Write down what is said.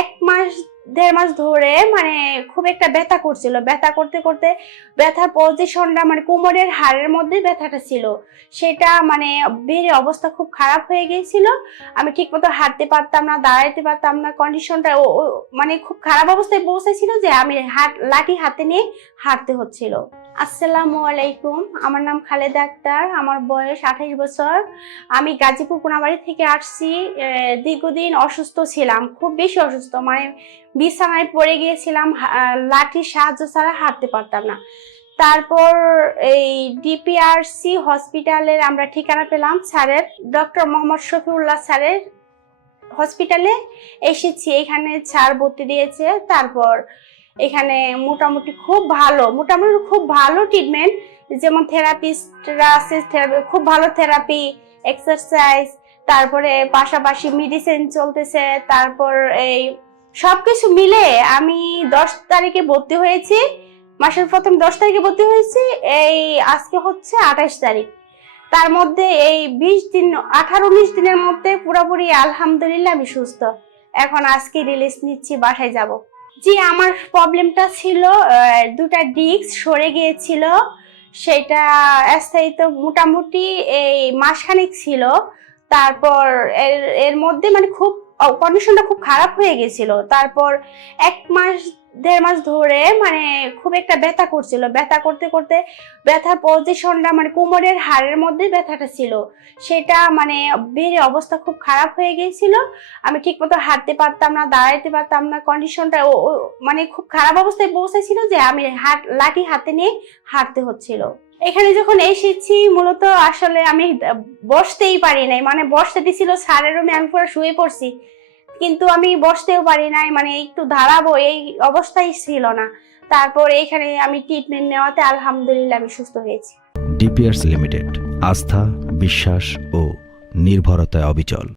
এক মাস, দেড় মাস ধরে মানে খুব একটা ব্যথা করছিল। ব্যথা করতে করতে ব্যথার পজিশনটা মানে কোমরের হাড়ের মধ্যে ব্যথাটা ছিল। সেটা মানে বেড়ে অবস্থা খুব খারাপ হয়ে গিয়েছিল। আমি ঠিকমতো হাঁটতে পারতাম না, দাঁড়াইতে পারতাম না। কন্ডিশনটা মানে খুব খারাপ অবস্থায় পৌঁছেছিল যে আমি হাত, লাঠি হাতে নিয়ে হাঁটতে হচ্ছিল। আসসালামু আলাইকুম। আমার নাম খালেদা আক্তার, আমার বয়স আঠাইশ বছর। আমি গাজীপুর কোনাবাড়ি থেকে আসছি। দীর্ঘদিন অসুস্থ ছিলাম, খুব বেশি অসুস্থ মানে বিছানায় পড়ে গিয়েছিলাম লাঠির সাহায্য ছাড়া হাঁটতে পারতাম না। তারপর এই ডিপিআরসি হসপিটালের আমরা ঠিকানা পেলাম স্যারের, ডক্টর মোহাম্মদ শফিউল্লাহ স্যারের হসপিটালে এসেছি। এখানে ছাড় ভর্তি দিয়েছে। তারপর এখানে মোটামুটি খুব ভালো, মোটামুটি খুব ভালো ট্রিটমেন্ট যেমন থেরাপিস্টরা আছে, therapy- খুব ভালো থেরাপি এক্সারসাইজ তারপরে পাশাপাশি মেডিসিন চলতেছে, তারপর এই সবকিছু মিলে আমি দশ তারিখে ভর্তি হয়েছি। মাসের প্রথম দশ তারিখে ভর্তি হয়েছি, এই আজকে হচ্ছে আঠাশ তারিখ। তার মধ্যে এই বিশ দিন, আঠারো উনিশ দিনের মধ্যে পুরোপুরি আলহামদুলিল্লাহ আমি সুস্থ। এখন আজকে রিলিজ নিচ্ছি, বাসায় যাব। জি, আমার প্রবলেমটা ছিল দুটা ডিস্ক সরে গিয়েছিল। সেটা স্থায়িত মোটামুটি এই মাসখানেক ছিল। তারপর এর এর মধ্যে মানে খুব কন্ডিশনটা খুব খারাপ হয়ে গেছিল তারপর এক মাস দেড় মাস ধরে মানে খুব একটা ব্যথা করছিল। ব্যথা করতে করতে ব্যথার পজিশনটা মানে কোমরের হাড়ের মধ্যে ব্যথাটা ছিল। সেটা মানে বেড়ে অবস্থা খুব খারাপ হয়ে গিয়েছিল। আমি ঠিকমতো হাঁটতে পারতাম না, দাঁড়াইতে পারতাম না। কন্ডিশনটা মানে খুব খারাপ অবস্থায় পৌঁছেছিল যে আমি হাত লাঠি হাতে নিয়ে হাঁটতে হচ্ছিল। এখানে যখন এসেছি, মূলত আসলে আমি বসতেই পারি নাই। মানে বসতে দিছিল স্যারের রুমে, আমি পুরো শুয়ে পড়ছি। কিন্তু আমি বসতেও পারি নাই মানে একটু দাঁড়াবো, এই অবস্থাই ছিল না। তারপর এখানে আমি ট্রিটমেন্ট নেওয়াতে আলহামদুলিল্লাহ আমি সুস্থ হয়েছি। ডিপিআরস লিমিটেড, আস্থা, বিশ্বাস ও নির্ভরতায় অবিচল।